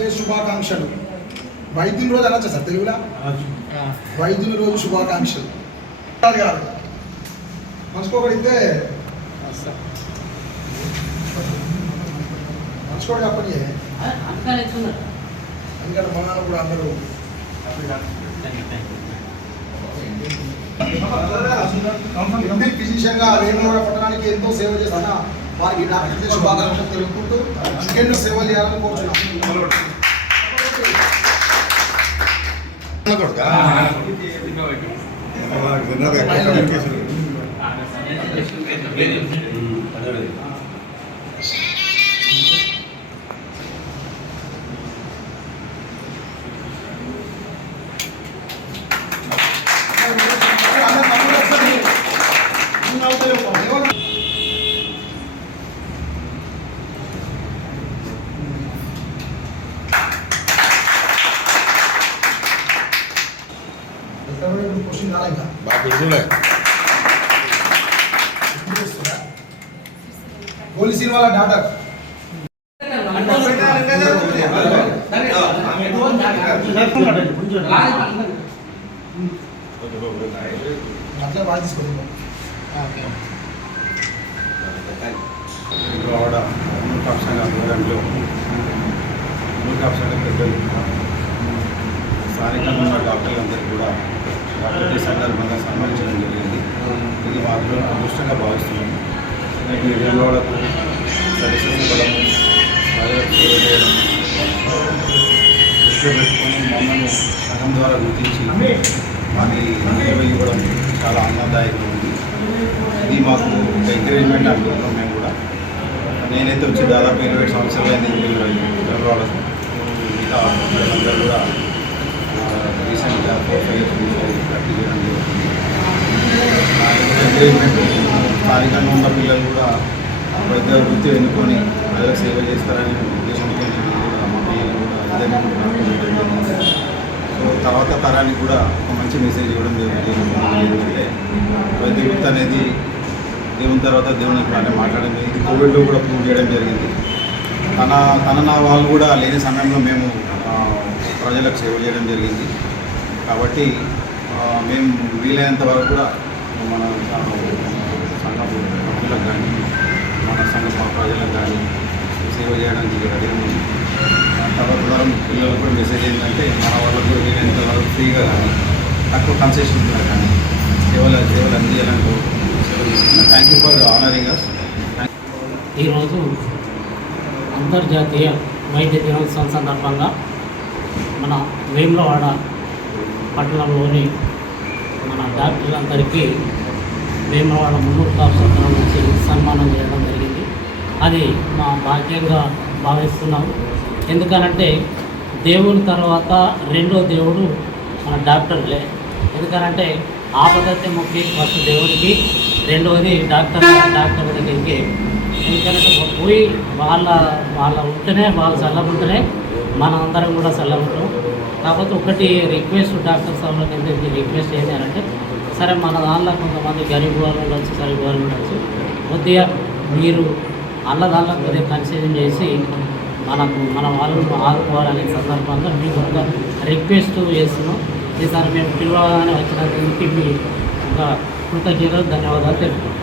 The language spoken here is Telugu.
డే శుభాకాంక్షలు. వైద్యుని రోజు అనొచ్చా సార్ తెలుగులో? వైద్యుని రోజు శుభాకాంక్షలు. గారు మంచుకోగలిగితే మంచుకోవడం అప్పటి ఎందుకంటే మన కూడా అందరూ ఫిజిషియన్గా వేములవాడ పట్టణానికి ఎంతో సేవ చేస్తున్నా వారికి డాక్టర్ శుభాకాంక్షలు తెలుపుకుంటూ ఇంకెన్నో సేవలు చేయాలని కోరుచున్నాం. పోలీసు వాళ్ళ డాటర్ అట్లా బాగా తీసుకుంటాం. స్థానికంగా ఉన్న డాక్టర్లందరికీ కూడా డాక్టర్ డే సందర్భంగా సన్మానించడం జరిగింది. ఇది మాత్రం అదృష్టంగా భావిస్తున్నాము. వేములవాడకు సర్వీసెస్ ఇవ్వడం, ప్రజలకు సేవ చేయడం దృష్టిలో పెట్టుకొని మమ్మల్ని సంఘం ద్వారా గుర్తించి మాది సేవ ఇవ్వడం చాలా ఆనందదాయకంగా ఉంది. ఇది మాకు ఒక ఎంకరేజ్మెంట్ అనుకుంటున్నాం. మేము కూడా నేనైతే వచ్చి దాదాపు 27 సంవత్సరాలు అయింది వేములవాడకు. మిగతా అందరూ కూడా రీసెంట్గా 4-5 years ప్రాక్టీస్ చేయడం జరుగుతుంది. ఎంకరేజ్మెంట్ స్థానికంగా ఉన్న పిల్లలు కూడా వైద్య వృత్తి ఎన్నుకొని ప్రజలకు సేవ చేస్తారనే ఉద్దేశంతో కూడా మా పిల్లలు కూడా అదే సో తర్వాత తరానికి కూడా ఒక మంచి మెసేజ్ ఇవ్వడం జరుగుతుంది. ఏంటంటే వైద్య వృత్తి అనేది దేవుని తర్వాత దేవుని అంటే మాట్లాడడం ఇది కోవిడ్లో కూడా ప్రూవ్ చేయడం జరిగింది. తన వాళ్ళు కూడా లేని సమయంలో మేము ప్రజలకు సేవ చేయడం జరిగింది. కాబట్టి మేము వీలైనంత వరకు కూడా మన సంఘ భక్తులకు కానీ మన సంఘ ప్రజలకు కానీ సేవ చేయడానికి రెడీ ఉంది. తర్వాత తరం పిల్లలకు కూడా మెసేజ్ ఏంటంటే మన వాళ్ళకు కూడా వీలైనంత వరకు ఫ్రీగా కానీ తక్కువ కన్సెషన్ కానీ సేవలు అందించాలని సేవలు ఇస్తున్నాను. థ్యాంక్ యూ ఫర్ ఆనరింగ్ అస్. ఈరోజు అంతర్జాతీయ వైద్య దినోత్సవం సందర్భంగా మన వేములవాడ పట్టణంలోని మన డాక్టర్లందరికీ వేములవాడ మున్నూరు కాపుసత్రం నుంచి సన్మానం చేయడం జరిగింది. అది మా భాగ్యంగా భావిస్తున్నాము. ఎందుకనంటే దేవుని తర్వాత రెండో దేవుడు మన డాక్టర్లే. ఎందుకనంటే ఆపదతే ముఖ్యం, ఫస్ట్ దేవుడికి, రెండవది డాక్టర్ దగ్గరికి. ఎందుకంటే పోయి వాళ్ళ ఉంటేనే వాళ్ళు చల్లకుంటేనే మనం అందరం కూడా చల్లకుంటాం. కాకపోతే ఒకటి రిక్వెస్ట్ డాక్టర్ సార్లకు ఏంటంటే రిక్వెస్ట్ ఏంటంటే సరే మన దానిలో కొంతమంది గరీబ్ వాళ్ళు ఉండొచ్చు, సరిగ్గా వాళ్ళు ఉండొచ్చు, కొద్దిగా మీరు దానిలో కొద్దిగా కన్సిడర్ చేసి మన వాళ్ళను ఆదుకోవాలనే సందర్భంగా మీకు ఒక రిక్వెస్ట్ చేస్తున్నాం. ఈసారి మేము పిలవగానే వచ్చినందుకు మీ ఒక కృతజ్ఞతలు ధన్యవాదాలు తెలుపుతున్నాం.